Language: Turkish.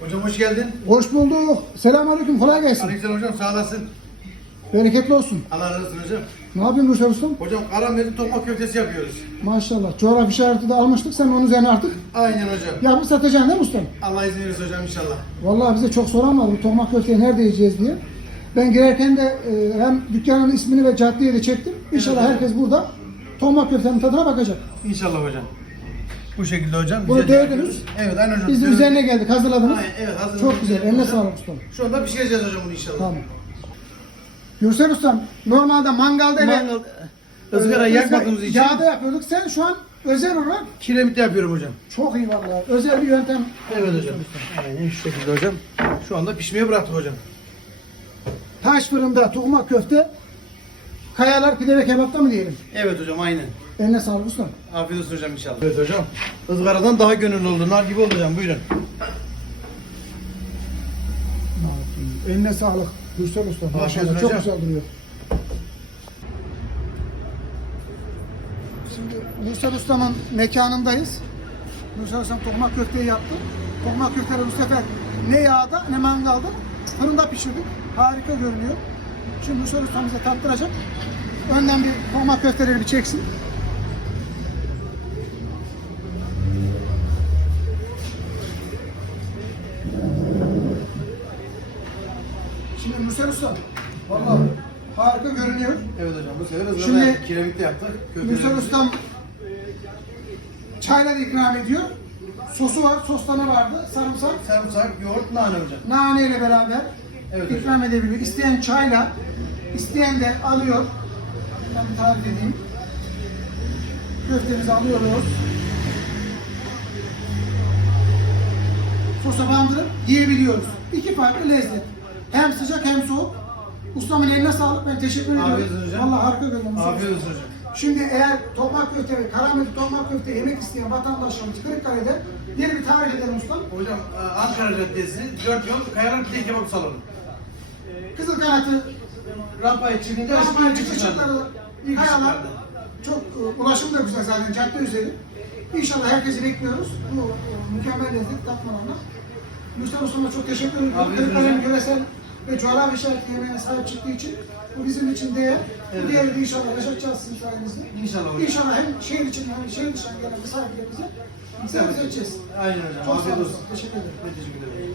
Hocam hoş geldin. Hoş bulduk. Selamünaleyküm. Kolay gelsin. Aleykümselam hocam sağ olasın. Bereketli olsun. Allah razı olsun hocam. Ne yapıyorsun Ruşen Ustam? Hocam karamelli tokmak köftesi yapıyoruz. Maşallah. Coğrafi işareti de almıştık. Sen onun üzerine artık Aynen hocam. yapıp satacaksın değil mi ustam? Allah izin verirse hocam inşallah. Vallahi bize çok soran var bu tohmak köfteyi nerede yiyeceğiz diye. Ben girerken de e, hem dükkanın ismini ve caddeyi de çektim. İnşallah herkes burada tohmak köftenin tadına bakacak. İnşallah hocam. Bu şekilde hocam. Bunu dövdünüz. yapıyoruz. Evet aynen hocam. Biz de Dövdük. üzerine geldik. Hazırladınız. Aynen, evet hazır. Çok güzel. Eline sağlık ustam. Şu anda pişireceğiz hocam bunu inşallah. Tamam. Gürsel ustam normalde mangalda ile Mangal ızgara e, yakmadığımız için Yağda yapıyorduk. Sen şu an özel olarak kiremitte yapıyorum hocam. çok iyi vallahi. Özel bir yöntem. Evet hocam. Aynen şu şekilde hocam. Şu anda pişmeye bıraktık hocam. Taş fırında tohuma köfte, kayalar pide ve kebapta mı diyelim? Evet hocam aynen. Eline sağlık usta. Afiyet olsun hocam inşallah. Evet hocam. Izgaradan daha gönüllü oldu. Nar gibi oldu hocam. Buyurun. Eline sağlık. Gürsel usta. Maşallah çok güzel duruyor. Şimdi Gürsel ustamın mekanındayız. Gürsel ustam tohuma köfteyi yaptı. Tohuma köfteleri bu sefer ne yağda ne mangalda fırında pişirdik. Harika görünüyor. Şimdi Gürsel ustam bize tattıracak. Önden bir tohuma köfteleri bir çeksin. Mürsel Usta, vallahi harika görünüyor. Evet hocam. Bu sefer ızgara Şimdi- yaptık. Kiremitte yaptık. Köfteleri- Mürsel Ustam çayla da ikram ediyor. Sosu var, sosta ne vardı? Sarımsak, Sarımsak, yoğurt, nane hocam. nane ile beraber Evet ikram edebiliyor. İsteyen çayla, isteyen de alıyor. Ben tarif edeyim. Köftemizi alıyoruz. Sosa bandırıp yiyebiliyoruz. İki farklı lezzet. Hem sıcak hem soğuk. Ustamın eline sağlık. Ben teşekkür ediyorum. Afiyet olsun hocam. Vallahi harika. Mustafa. Afiyet olsun hocam. Şimdi eğer topak köfte ve karamelli topak köfte yemek isteyen vatandaşlarımız Kırıkkale'de yeni bir tarif edelim ustam. Hocam e, Ankara Caddesi, 4 yol, Kayalar Pide Kebap Salonu. Kızıl kanatı, Rampaya çıkınca çıkınca çıkışları, kayalar. Çok e, ulaşım da güzel zaten cadde üzeri. İnşallah herkesi bekliyoruz. Bu e, mükemmel lezzet tatmalarına. Mustafa Usta'ma çok teşekkür ederim. Kırıkkale'nin yöresel ve coğrafi işaretli yemeğine sahip çıktığı için bu bizim için değer. Evet. Bu değeri de inşallah yaşatacağız sizin sayenizde. İnşallah. İnşallah hem şehir için hem şehir dışından gelen misafirlerimize serviс edeceğiz. Aynen hocam. Çok sağ olun. Teşekkür ederim. Ben teşekkür ederim.